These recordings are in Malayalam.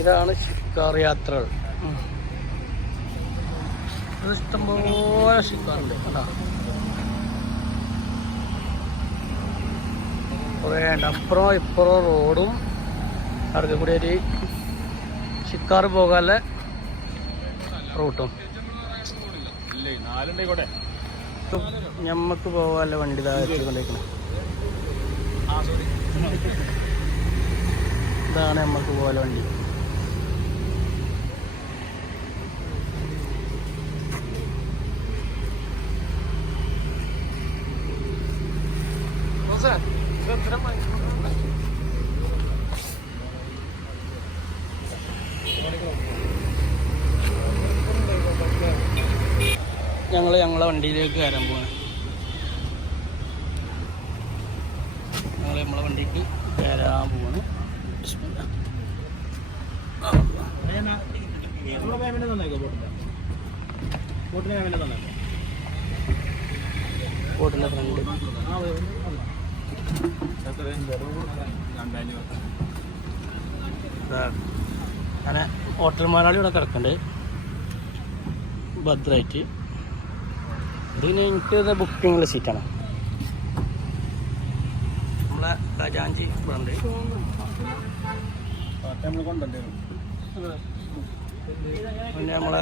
ഇതാണ് ഷിക്കാർ യാത്രകൾ. ഇഷ്ടംപോലെ ഷിക്കാറുണ്ട് കേട്ടോ. കുറേ ഉണ്ട്. അപ്പുറം ഇപ്പുറം റോഡും അടുക്ക കൂടി ഒരു ഷിക്കാർ പോകാനുള്ള റൂട്ടും. ഞമ്മക്ക് പോകാനുള്ള വണ്ടി കൊണ്ടിരിക്കണം. ഇതാണ് നമ്മക്ക് പോലെ വണ്ടി. ഞങ്ങളെ വണ്ടിയിലേക്ക് കയറാൻ പോവാണ്. നമ്മളെ വണ്ടിക്ക് കയറാൻ പോവാണ്. ബോട്ടിൻ്റെ ഫ്രണ്ട് അങ്ങനെ ഹോട്ടൽ മലയാളി ഇവിടെ കിടക്കുന്നുണ്ട് ഭദ്രമായിട്ട്. ഇതിന് എനിക്ക് ബുക്കിംഗ് സീറ്റാണ്. നമ്മളെ ഖജാൻജി ഇവിടെ ഉണ്ട്. പിന്നെ നമ്മളെ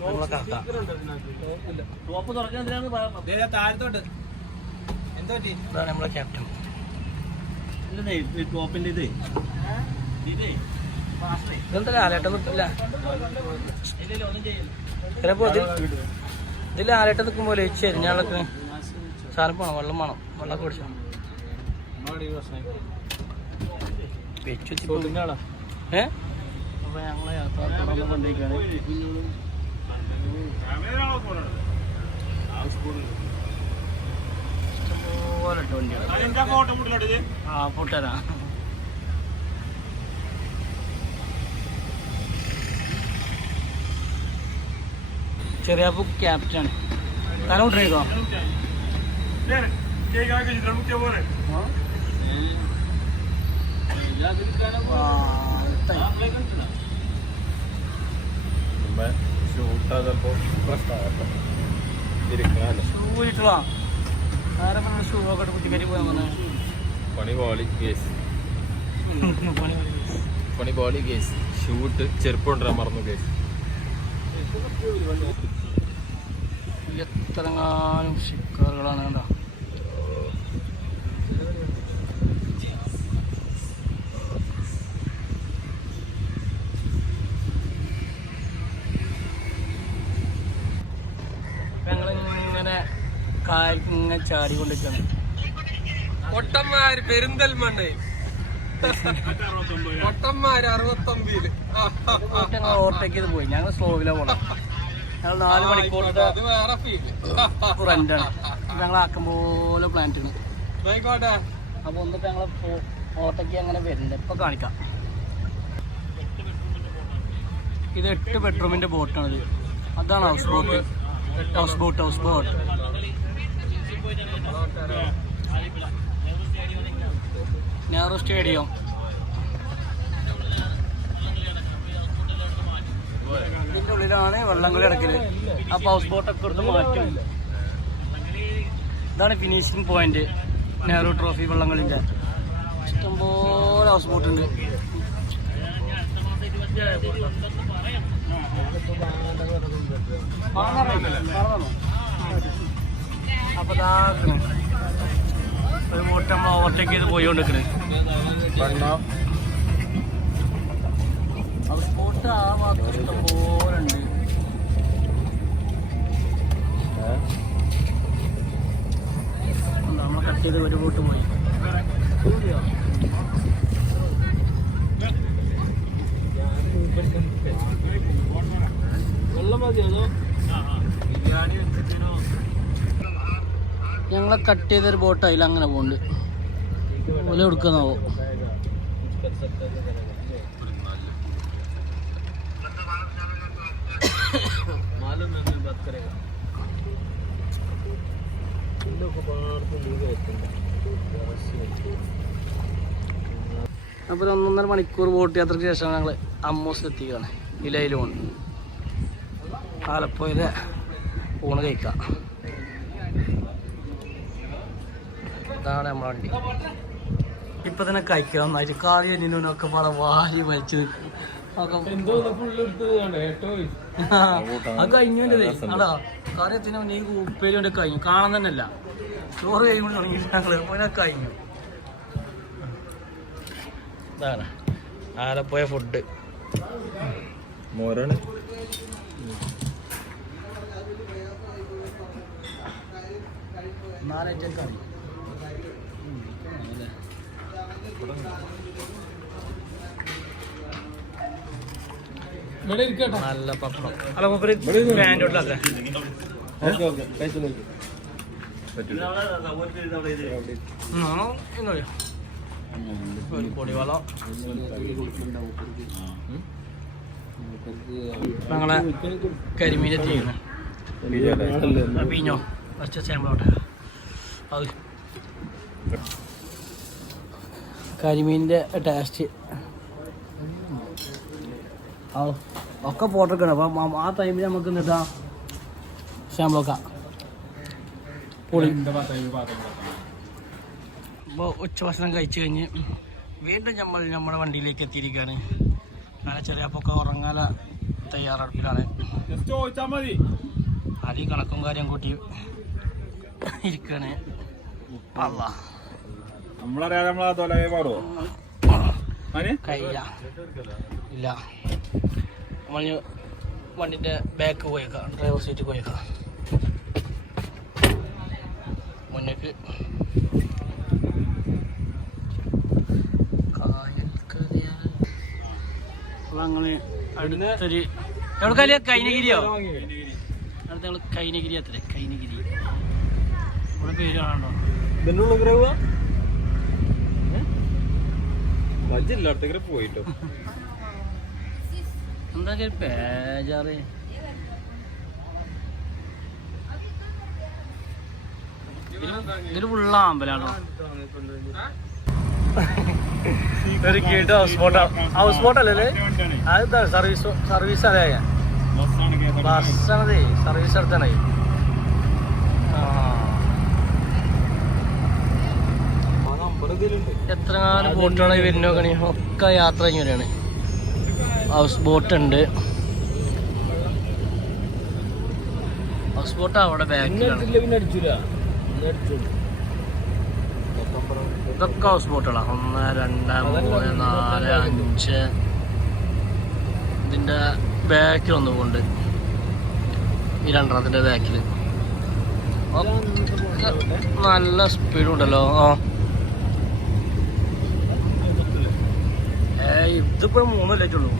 നമ്മളെ കാക്ക ഇതാണ് നമ്മളെ ക്യാപ്റ്റൻ. ഇതെന്താ ലാലേട്ടം നിൽക്കില്ല. ചിലപ്പോ ഇതിൽ ലാലേട്ടം നിൽക്കുമ്പോൾ ചെരിഞ്ഞാളൊക്കെ സാധനം വേണം, വെള്ളം വേണം, വെള്ളമൊക്കെ കുടിച്ചോ. അപ്പൊ ഞങ്ങളെ യാത്ര തുടർന്ന് കൊണ്ടിരിക്കുകയാണ്. ഇഷ്ടംപോലെ വണ്ടിയാണ്. ആ പൊട്ടരാ ചെറിയാപ്പൂ ക്യാപ്റ്റൻ താൻ വിട്ടിരിക്കോ. ഷൂ ഇട്ടാ ആരെ ഷൂ ഒക്കെ കുറ്റിക്കരി പോയാ പണി കേസ് ഷൂട്ട് ചെരുപ്പ് കൊണ്ടുവരാൻ മറന്നു കേസ്. എത്രങ്ങാനും ഷിക്കാറുകളാണ് കണ്ടോ. ഞങ്ങളിങ്ങനെ ഇങ്ങനെ ചാടിക്കൊണ്ടിരിക്കുകയാണ്. പൊട്ടന്മാര് പെരിന്തൽമണ്ണ പൊട്ടന്മാര് 69 ഓവർടേക്ക് ചെയ്ത് പോയി. ഞങ്ങൾ സ്ലോവിലാണ് പോകണം. ഞങ്ങൾ 4 മണിക്കൂർ റെന്റാണ്. ഞങ്ങൾ ആക്കും പോലെ പ്ലാന്റ് ആണ്. അപ്പൊ ഒന്നിട്ട് ഞങ്ങൾ ഓവർടേക്ക് അങ്ങനെ വരുന്നുണ്ട്. ഇപ്പൊ കാണിക്കാം. ഇത് 8 ബെഡ്റൂമിന്റെ ബോട്ടാണിത്. അതാണ് ഹൗസ് ബോട്ട്. നെഹ്റു സ്റ്റേഡിയം. ഇതിന്റെ ഉള്ളിലാണ് വള്ളംകളി നടക്കല്. അപ്പൊ ഹൗസ് ബോട്ടൊക്കെ എടുത്ത് മാറ്റും. ഇതാണ് ഫിനിഷിംഗ് പോയിന്റ് നെഹ്റു ട്രോഫി വള്ളംകളിന്റെ. ഇഷ്ടംപോലെ ഹൗസ് ബോട്ട് ഉണ്ട്. അപ്പൊ ഒരു ബോട്ട് നമ്മൾ ഓവർടേക്ക് ചെയ്ത് പോയിക്കൊണ്ടിരിക്കണ്. ഹൗസ് ബോട്ട് ആ ഭാഗത്ത് ഇഷ്ടംപോലെ ഉണ്ട്. നമ്മൾ കട്ട് ചെയ്ത് ഒരു ബോട്ട് പോയി. ഞങ്ങളെ കട്ട് ചെയ്തൊരു ബോട്ട് അതിൽ അങ്ങനെ പോകുന്നുണ്ട്. ഓല എടുക്കുന്നതാവോ. അപ്പോൾ 1.5 മണിക്കൂർ ബോട്ട് യാത്രയ്ക്ക് ശേഷം ഞങ്ങൾ അമ്മോസ് എത്തിക്കുകയാണ്. ഇലയിൽ ഊണ്, ആലപ്പുഴയിലെ ഊണ് കഴിക്കാം. ഇതാണ് നമ്മളെ വണ്ടി. ഇപ്പം തന്നെ കഴിക്കുക നന്നായിട്ട് കാറി എന്നിനൊക്കെ പാടെ വാരി വലിച്ചു നിൽക്കും. അത് കഴിഞ്ഞേ അതാ കറി എത്തിന് നീ ഉപ്പേരി കൊണ്ട് കഴിഞ്ഞു, കാണാൻ തന്നെ അല്ല. ചോറ് കഴിയുമ്പോൾ തുടങ്ങി ഞങ്ങൾ കഴിഞ്ഞു. ഇതാണ് ആലപ്പുഴ ഫുഡ്. മോരാണ്. നല്ല പപ്പടം. അല്ല മൂപ്പര് പാൻറ്റോട്ടിലൊക്കെ ഒരു പൊടിവെള്ളം ഞങ്ങളെ കരിമീൻ എത്തിക്കുന്നു. പീഞ്ഞോ കുറച്ച് ചേമ്പോട്ടെ. അത് കരിമീനിൻ്റെ ടേസ്റ്റ് ഒക്കെ പോട്ടൊക്കെയാണ്. അപ്പം ആ ടൈമിൽ നമുക്ക് എന്നിട്ടാ ശമ്പളമൊക്കെ പൊളി. അപ്പോൾ ഉച്ചഭക്ഷണം കഴിച്ച് കഴിഞ്ഞ് വീണ്ടും നമ്മുടെ വണ്ടിയിലേക്ക് എത്തിയിരിക്കുകയാണ്. അങ്ങനെ ചെറിയപ്പൊക്കെ ഉറങ്ങാൻ തയ്യാറെടുപ്പിലാണ്. അരി കണക്കും കാര്യം കൂട്ടി ഇരിക്കുകയാണ്. കഴിയില്ല ഇല്ല. നമ്മൾ വണ്ടിൻ്റെ ബാക്ക് പോയേക്കാം, ഡ്രൈവർ സീറ്റ് പോയേക്കാം. മുന്നേക്ക് അങ്ങനെ അടുത്തൊരു എവിടെക്കാല് കൈനഗിരിയോ? അടുത്ത ഞങ്ങൾ കൈനഗിരി അത്രേ. കൈനഗിരി ഇവിടെ പേര് കാണാണ്ടോ? പോയിട്ടോ എന്താ പേജാറ്. ഇതിൽ ഫുള്ള അമ്പലാണോ? ഒരു കേട്ട് ഹൗസ് ബോട്ടല്ലേ അത്? സർവീസ് അതെ, ബസ്സാണതേ. സർവീസ് എടുത്താണേ. എത്ര കാലം ബോട്ടുകളായി വരുന്നോക്കണി. ഒക്കെ യാത്ര കഴിഞ്ഞവരാണ്. ഹൗസ് ബോട്ട് ഉണ്ട്. ഹൗസ് ബോട്ട് അവിടെ ബാക്കിലാണ്. ഇതൊക്കെ ഹൗസ് ബോട്ടുകളാണ്. 1, 2, 3, 4, 5. ഇതിൻ്റെ ബാക്കിൽ ഒന്ന് പോകുന്നുണ്ട്. ഈ രണ്ടെണ്ണത്തിൻ്റെ ബാക്കിൽ നല്ല സ്പീഡ് ഉണ്ടല്ലോ. ഇതിപ്പോ 3 ലൈറ്റുള്ളൂ.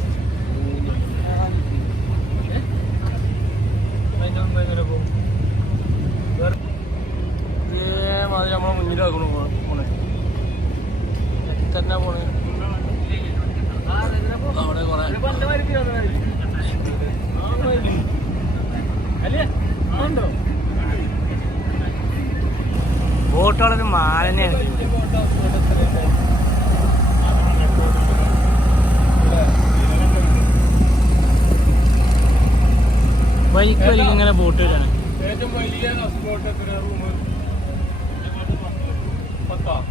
ഇതേമാതിരി നമ്മളെ മുന്നിലാക്കണു പോണേ. തന്നെ പോണേ. അവിടെ ബോട്ടുകളൊരു മാലിന്യാണ്. വഴിക്ക് ഇങ്ങനെ ബോട്ട് വരാണ്. ഏറ്റവും വലിയ ഹൗസ് ബോട്ട് എത്ര റൂം? 10.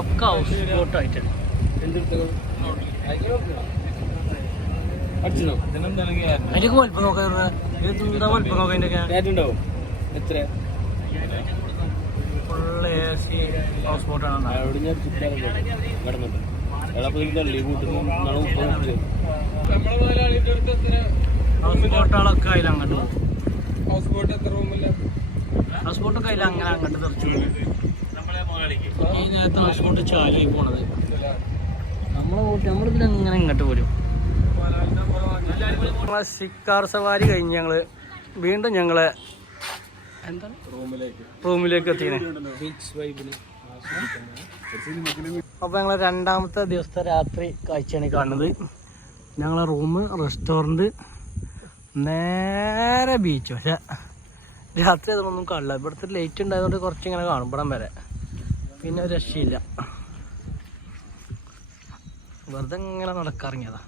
ഒക്കെ ഹൗസ് ബോട്ടായിട്ടാണ്. അതിൻ്റെയൊക്കെ വലിപ്പം നോക്കാൻ എന്താ വലിപ്പം നോക്കാൻ? അതിൻ്റെ എത്ര? ഫുള്ള് AC ഹൗസ് ബോട്ടാണ്. ഹൗസ് ബോട്ടുകളൊക്കെ അതിൽ അങ്ങോട്ട് പോകും. ഹൗസ് ബോട്ട് എത്ര റൂമില്ല? ഹൗസ് ബോട്ടൊക്കെ അതിൽ അങ്ങനെ അങ്ങോട്ട് തെറിച്ചു പോകും. ഈ നേരത്തെ ഹൗസ് ബോട്ട് ചാലിയായി പോണത്. നമ്മളിതിൽ അങ്ങനെ ഇങ്ങോട്ട് പോരും. സിക്കാർ സവാരി കഴിഞ്ഞ് ഞങ്ങൾ വീണ്ടും ഞങ്ങളെ എന്താണ് റൂമിലേക്ക് എത്തിനെ. അപ്പോൾ ഞങ്ങൾ രണ്ടാമത്തെ ദിവസത്തെ രാത്രി കാഴ്ചയാണ് കാണുന്നത്. ഞങ്ങളെ റൂം, റെസ്റ്റോറൻറ്റ്, നേരെ ബീച്ച്. പക്ഷേ രാത്രി അതൊന്നും കാണില്ല. ഇവിടുത്തെ ലൈറ്റ് ഉണ്ടായതുകൊണ്ട് കുറച്ചിങ്ങനെ കാണും ഇവിടം വരെ. പിന്നെ ഒരു രക്ഷയില്ല, വെറുതെ ഇങ്ങനെ നടക്കാറിങ്ങിയതാ.